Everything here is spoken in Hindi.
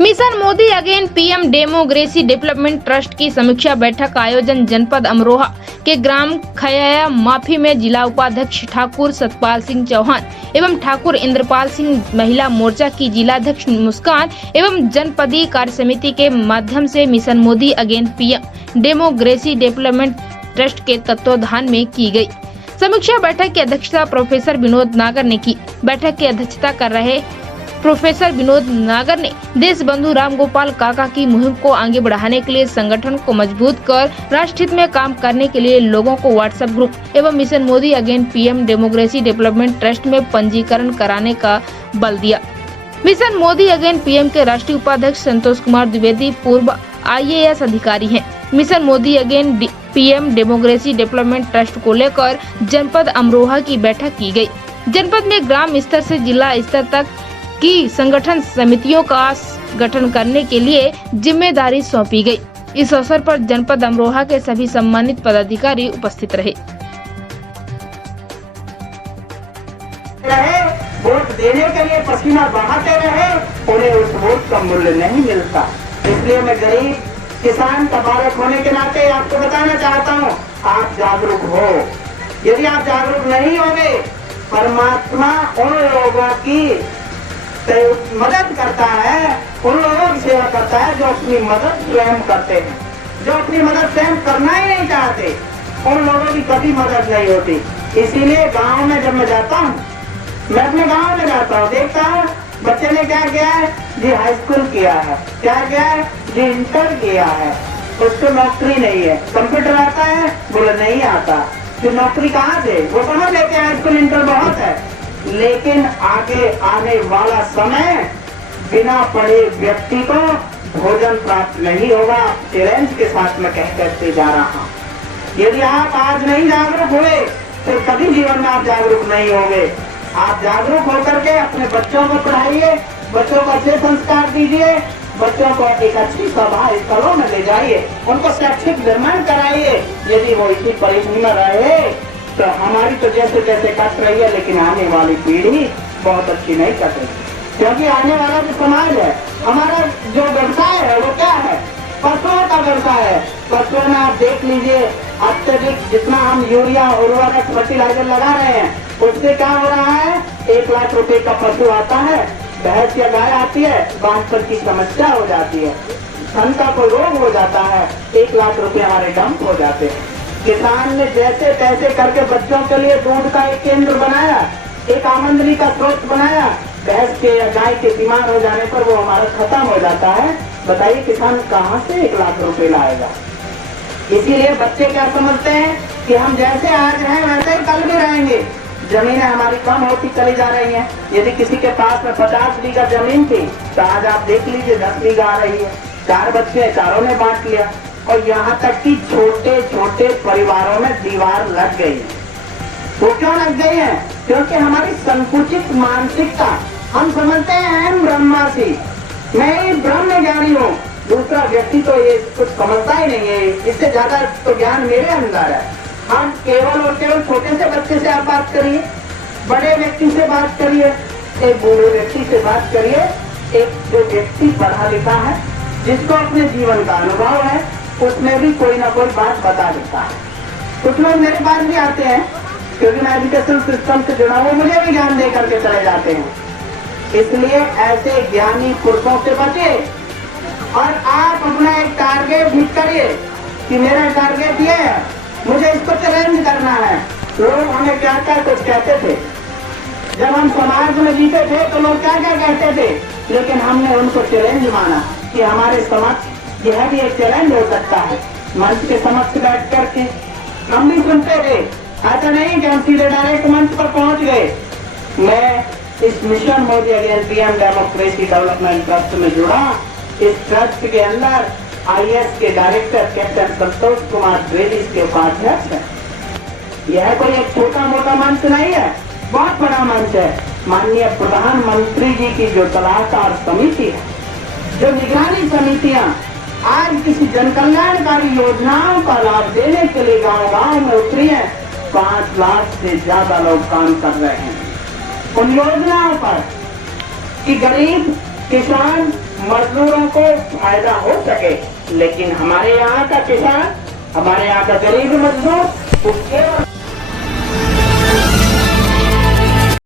Mission Modi again PM democracy development trust की समीक्षा बैठक का आयोजन जनपद अमरोहा के ग्राम खयाया माफी में जिला उपाध्यक्ष ठाकुर सतपाल सिंह चौहान एवं ठाकुर इंद्रपाल सिंह, महिला मोर्चा की जिलाध्यक्ष मुस्कान एवं जनपदीय कार्य समिति के माध्यम से mission Modi again PM democracy development trust के तत्वाधान में की गई। समीक्षा बैठक की अध्यक्षता प्रोफेसर विनोद नागर ने की। बैठक की अध्यक्षता कर रहे प्रोफेसर विनोद नागर ने देश बंधु राम गोपाल काका की मुहिम को आगे बढ़ाने के लिए संगठन को मजबूत कर राष्ट्र हित में काम करने के लिए लोगों को व्हाट्सएप ग्रुप एवं mission Modi again PM democracy development trust में पंजीकरण कराने का बल दिया। मिशन मोदी अगेन पीएम के राष्ट्रीय उपाध्यक्ष संतोष कुमार द्विवेदी पूर्व IAS अधिकारी हैं। Mission Modi again PM democracy development trust को लेकर जनपद अमरोहा की बैठक की गई। जनपद में ग्राम स्तर से जिला स्तर तक की संगठन समितियों का गठन करने के लिए जिम्मेदारी सौंपी गई। इस अवसर पर जनपद अमरोहा के सभी सम्मानित पदाधिकारी उपस्थित रहे। वोट देने के लिए पसीना बहाते रहे, उन्हें उस वोट का मूल्य नहीं मिलता। इसलिए मैं गरीब किसान का बालक होने के नाते आपको बताना चाहता हूँ, आप जागरूक हो। यदि आप जागरूक नहीं होंगे, परमात्मा उन लोगों की मदद करता है, उन लोगों की सेवा करता है जो अपनी मदद स्वयं करते हैं। जो अपनी मदद स्वयं करना ही नहीं चाहते, उन लोगों की कभी मदद नहीं होती। इसीलिए गांव में जब मैं जाता हूँ, मैं अपने गांव में जाता हूँ, देखता हूँ बच्चे ने क्या किया है जी, हाई स्कूल किया है, क्या किया है जी, इंटर किया है, उसको नौकरी नहीं है। कंप्यूटर आता है, बोले नहीं आता। जो नौकरी कहाँ से, वो समझ लेते हैं हाई स्कूल इंटर बहुत है, लेकिन आगे आने वाला समय बिना पढ़े व्यक्ति को भोजन प्राप्त नहीं होगा। चैलेंज के साथ मैं कह करते जा रहा हूँ, यदि आप आज नहीं जागरूक हुए तो कभी जीवन में आप जागरूक नहीं होंगे। आप जागरूक होकर के अपने बच्चों को पढ़ाइए, बच्चों को अच्छे संस्कार दीजिए, बच्चों को एक अच्छी सभा स्थलों में ले जाइए, उनको शैक्षिक निर्माण कराइए। यदि वो इसी परिधि में रहे तो हमारी तो जैसे जैसे कट रही है, लेकिन आने वाली पीढ़ी बहुत अच्छी नहीं कटेगी। क्योंकि आने वाला जो समाज है, हमारा जो व्यवसाय है वो क्या है, पशुओं का व्यवसाय है। पशुओं में आप देख लीजिए, अत्यधिक जितना हम यूरिया उर्वरक फर्टिलाइजर लगा रहे हैं, उससे क्या हो रहा है, 1 लाख रुपए का पशु आता है, भैंस या गाय आती है, बांझपन की समस्या हो जाती है, धन का कोई रोग हो जाता है, 1 लाख रुपए हमारे डंप हो जाते हैं। किसान ने जैसे तैसे करके बच्चों के लिए दूध का एक केंद्र बनाया, एक आमदनी का स्रोत बनाया, भैंस के या गाय के बीमार हो जाने पर वो हमारा खत्म हो जाता है। बताइए किसान कहाँ से 1 लाख रुपए लाएगा। इसीलिए बच्चे क्या समझते हैं कि हम जैसे आज हैं वैसे ही कल भी रहेंगे। जमीनें हमारी कम होती चली जा रही हैं। यदि किसी के पास में 50 बीघा जमीन थी तो आज आप देख लीजिए 10 बीघा आ रही है। 4 बच्चे, चारों ने बांट लिया, और यहाँ तक कि छोटे छोटे परिवारों में दीवार लग गई है। वो क्यों लग गई है? क्योंकि हमारी संकुचित मानसिकता, हम समझते हैं हम ब्रह्मासी, मैं ही ब्रह्म ज्ञानी हूँ, दूसरा व्यक्ति तो ये कुछ समझता ही नहीं है, इससे ज्यादा तो ज्ञान मेरे अंदर है। हम केवल और केवल छोटे से बच्चे से आप बात करिए, बड़े व्यक्ति से बात करिए, एक बूढ़े व्यक्ति से बात करिए, एक जो व्यक्ति पढ़ा लिखा है, जिसको अपने जीवन का अनुभव है, उसमें भी कोई ना कोई बात बता देता है। कुछ लोग मेरे पास भी आते हैं, क्योंकि मैं एजुकेशन सिस्टम से जुड़ा हूँ, मुझे भी ज्ञान दे करके चले जाते हैं। इसलिए ऐसे ज्ञानी पुरुषों से बचे और आप अपना एक टारगेट हिट करिए कि मेरा टारगेट ये है, मुझे इसको चैलेंज करना है। लोग हमें क्या क्या कुछ कहते थे, जब हम समाज में जीते थे तो लोग क्या क्या कहते थे, लेकिन हमने उनको चैलेंज माना कि हमारे समक्ष यह भी एक चैलेंज हो सकता है। मंच के समक्ष बैठ करके हम भी सुनते थे, ऐसा नहीं कि हम सीधे डायरेक्ट मंच पर पहुंच गए। मैं इस mission Modi again PM democracy development trust में जुड़ा। इस ट्रस्ट के अंदर IAS के डायरेक्टर कैप्टन संतोष कुमार द्विवेदी इसके उपाध्यक्ष है। यह कोई एक छोटा मोटा मंच नहीं है, बहुत बड़ा मंच है। माननीय प्रधानमंत्री जी की जो सलाहकार समिति है, जो निगरानी समितियां आज किसी जन कल्याणकारी योजनाओं का लाभ देने के लिए गांव गांव में उतरी है, 5 लाख से ज्यादा लोग काम कर रहे हैं उन योजनाओं पर कि गरीब किसान मजदूरों को फायदा हो सके, लेकिन हमारे यहाँ का किसान, हमारे यहाँ का गरीब मजदूर उसके